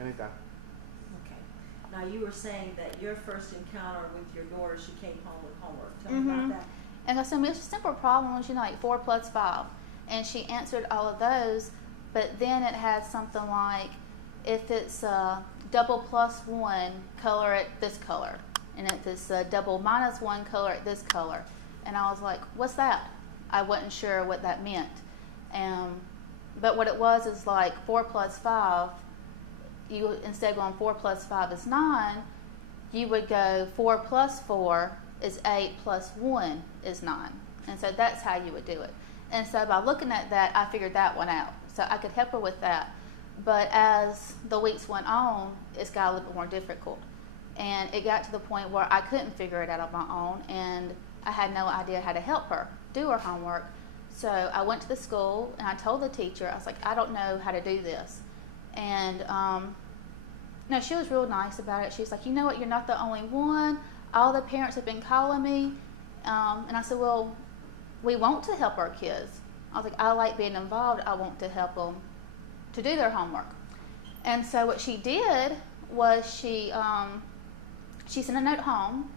Anytime. Okay. Now you were saying that your first encounter with your daughter, she came home with homework. Tell me about Mm-hmm. that. And I said, it's a simple problem, was, like 4 plus 5. And she answered all of those, but then it had something like, if it's double plus 1, color it this color. And if it's double minus 1, color it this color. And I was like, what's that? I wasn't sure what that meant. But what it was is like 4 plus 5, you, instead of going 4 plus 5 is 9, you would go 4 plus 4 is 8 plus 1 is 9. And so that's how you would do it. And so by looking at that, I figured that one out. So I could help her with that. But as the weeks went on, it's got a little bit more difficult. And it got to the point where I couldn't figure it out on my own, and I had no idea how to help her do her homework. So I went to the school and I told the teacher, I was like, I don't know how to do this. And no, she was real nice about it. She was like, you know what, you're not the only one. All the parents have been calling me. And I said, well, we want to help our kids. I was like, I like being involved. I want to help them to do their homework. And so what she did was she sent a note home,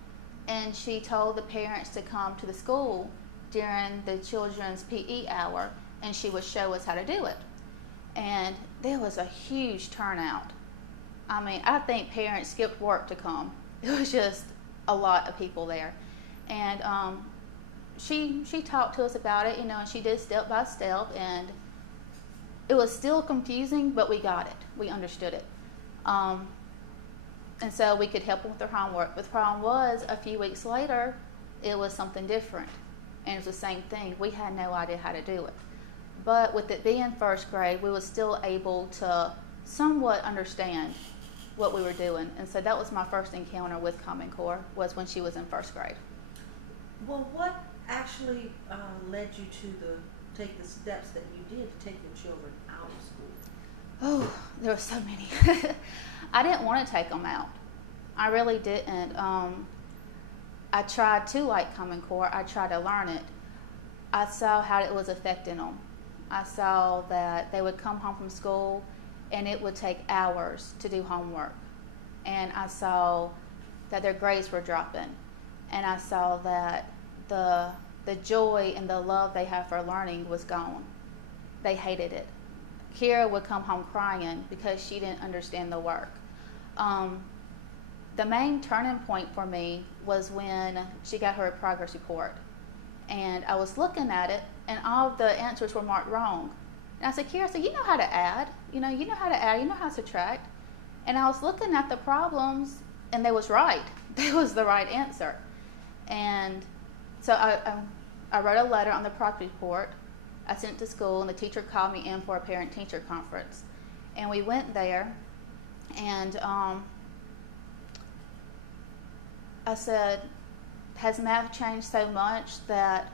and she told the parents to come to the school during the children's PE hour, and she would show us how to do it. And there was a huge turnout. I mean, I think parents skipped work to come. It was just a lot of people there. And she talked to us about it, and she did step by step, and it was still confusing, but we got it. We understood it. And so we could help them with their homework. But the problem was, a few weeks later, it was something different. And it was the same thing. We had no idea how to do it. But with it being first grade, we were still able to somewhat understand what we were doing. And so that was my first encounter with Common Core, was when she was in first grade. Well, what actually led you to take the steps that you did to take your children out of school? Oh, there were so many. I didn't want to take them out. I really didn't. I tried to like Common Core. I tried to learn it. I saw how it was affecting them. I saw that they would come home from school and it would take hours to do homework. And I saw that their grades were dropping. And I saw that the joy and the love they have for learning was gone. They hated it. Kira would come home crying because she didn't understand the work. The main turning point for me was when she got her progress report. And I was looking at it, and all the answers were marked wrong. And I said, Kira, you know how to add. You know how to add. You know how to subtract. And I was looking at the problems, and they was right. That was the right answer. And so I wrote a letter on the progress report. I sent it to school, and the teacher called me in for a parent-teacher conference. And we went there, and I said, has math changed so much that,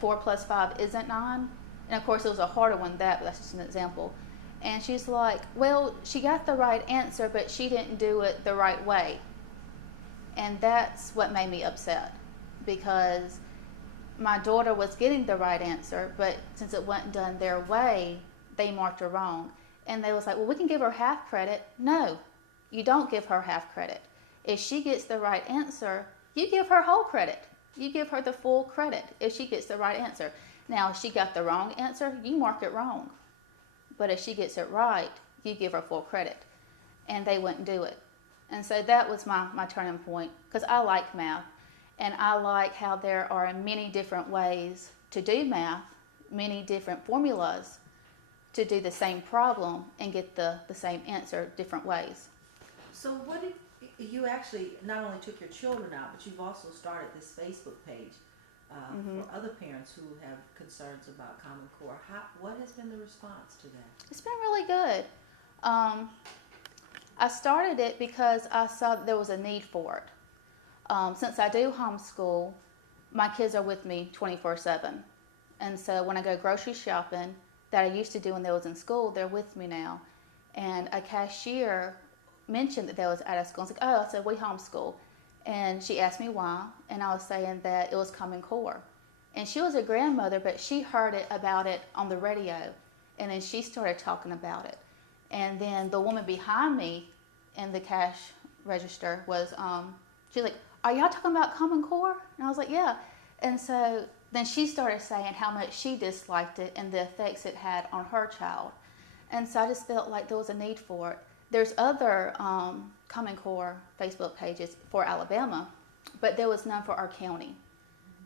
4 plus 5 isn't 9? And of course, it was a harder one, but that's just an example. And she's like, well, she got the right answer, but she didn't do it the right way. And that's what made me upset, because my daughter was getting the right answer, but since it wasn't done their way, they marked her wrong. And they was like, well, we can give her half credit. No, you don't give her half credit. If she gets the right answer, you give her whole credit. You give her the full credit if she gets the right answer. Now, if she got the wrong answer, you mark it wrong. But if she gets it right, you give her full credit. And they wouldn't do it. And so that was my turning point, because I like math. And I like how there are many different ways to do math, many different formulas to do the same problem and get the same answer different ways. So what did you actually not only took your children out, but you've also started this Facebook page for other parents who have concerns about Common Core. What has been the response to that? It's been really good. I started it because I saw that there was a need for it. Since I do homeschool, my kids are with me 24/7. And so when I go grocery shopping, that I used to do when they was in school, they're with me now. And a cashier mentioned that they was out of school. I was like, oh, I said, we homeschool. And she asked me why, and I was saying that it was Common Core. And she was a grandmother, but she heard about it on the radio, and then she started talking about it. And then the woman behind me in the cash register was, she's like, "Are y'all talking about Common Core?" And I was like, "Yeah." And so then she started saying how much she disliked it and the effects it had on her child. And so I just felt like there was a need for it. There's other Common Core Facebook pages for Alabama, but there was none for our county.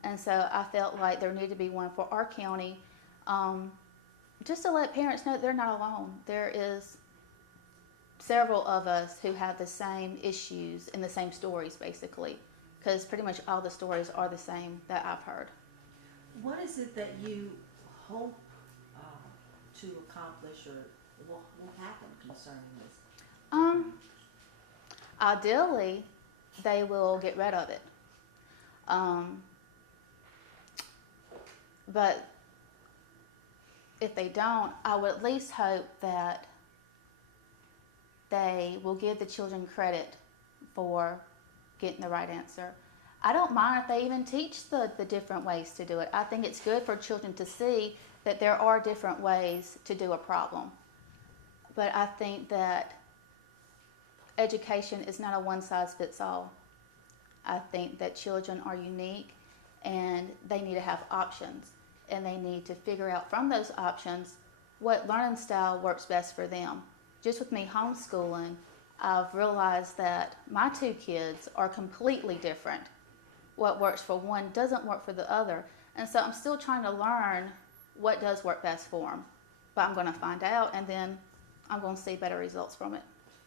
And so I felt like there needed to be one for our county, just to let parents know they're not alone. There is several of us who have the same issues and the same stories, basically, because pretty much all the stories are the same that I've heard. What is it that you hope to accomplish or will happen concerning this? Ideally, they will get rid of it. But if they don't, I would at least hope that they will give the children credit for getting the right answer. I don't mind if they even teach the different ways to do it. I think it's good for children to see that there are different ways to do a problem. But I think that education is not a one-size-fits-all. I think that children are unique and they need to have options, and they need to figure out from those options what learning style works best for them. Just with me homeschooling, I've realized that my two kids are completely different. What works for one doesn't work for the other. And so I'm still trying to learn what does work best for them. But I'm going to find out, and then I'm going to see better results from it.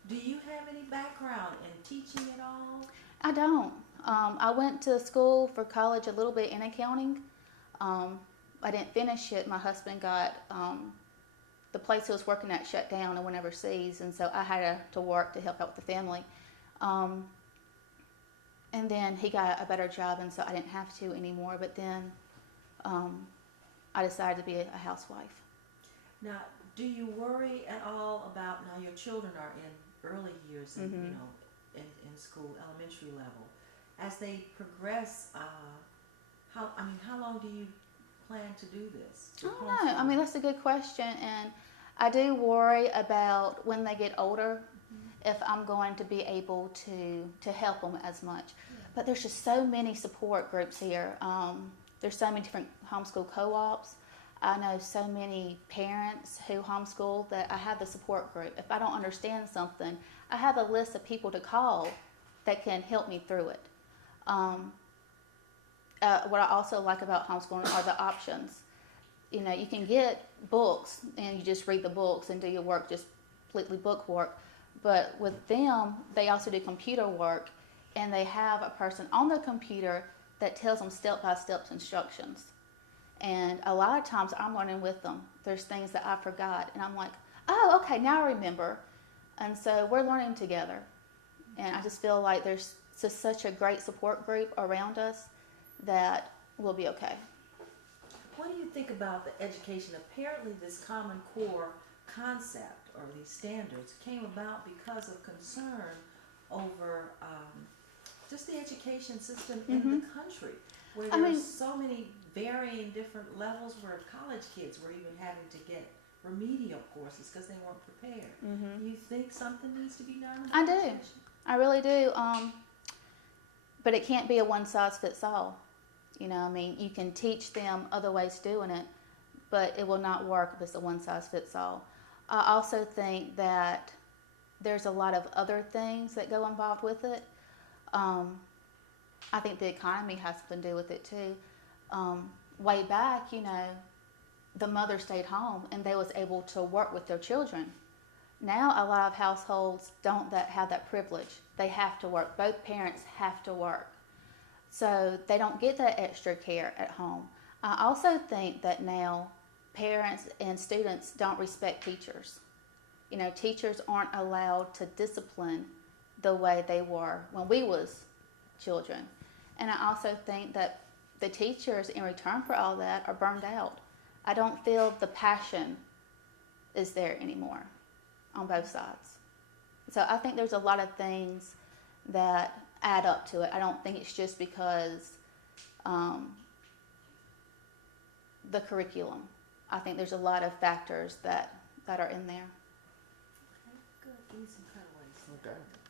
Do you have any background in teaching at all? I don't. I went to school for college a little bit in accounting. I didn't finish it. My husband got the place he was working at shut down and went overseas, and so I had to work to help out with the family. And then he got a better job, and so I didn't have to anymore. But then I decided to be a housewife. Now, do you worry at all about, now your children are in early years and Mm-hmm. in school, elementary level, as they progress? How long do you plan to do this? I don't know. I mean, that's a good question, and I do worry about when they get older, if I'm going to be able to help them as much. Yeah. But there's just so many support groups here. There's so many different homeschool co-ops. I know so many parents who homeschool that I have the support group. If I don't understand something, I have a list of people to call that can help me through it. What I also like about homeschooling are the options. You know, you can get books and you just read the books and do your work, just completely book work. But with them, they also do computer work, and they have a person on the computer that tells them step-by-step instructions. And a lot of times I'm learning with them. There's things that I forgot, and I'm like, oh, okay, now I remember. And so we're learning together. And I just feel like there's just such a great support group around us that we'll be okay. What do you think about the education? Apparently this Common Core concept or these standards came about because of concern over just the education system in the country, where there's so many varying different levels where college kids were even having to get remedial courses because they weren't prepared. Do you think something needs to be done about I do. education? I really do. But it can't be a one-size-fits-all. You know, I mean, you can teach them other ways of doing it, but it will not work if it's a one-size-fits-all. I also think that there's a lot of other things that go involved with it. I think the economy has something to do with it too. Way back, you know, the mother stayed home and they was able to work with their children. Now a lot of households don't have that privilege. They have to work. Both parents have to work. So they don't get that extra care at home. I also think that now parents and students don't respect teachers. You know, teachers aren't allowed to discipline the way they were when we was children. And I also think that the teachers, in return for all that, are burned out. I don't feel the passion is there anymore on both sides. So I think there's a lot of things that add up to it. I don't think it's just because the curriculum. I think there's a lot of factors that are in there. Give me some cutaways. Okay.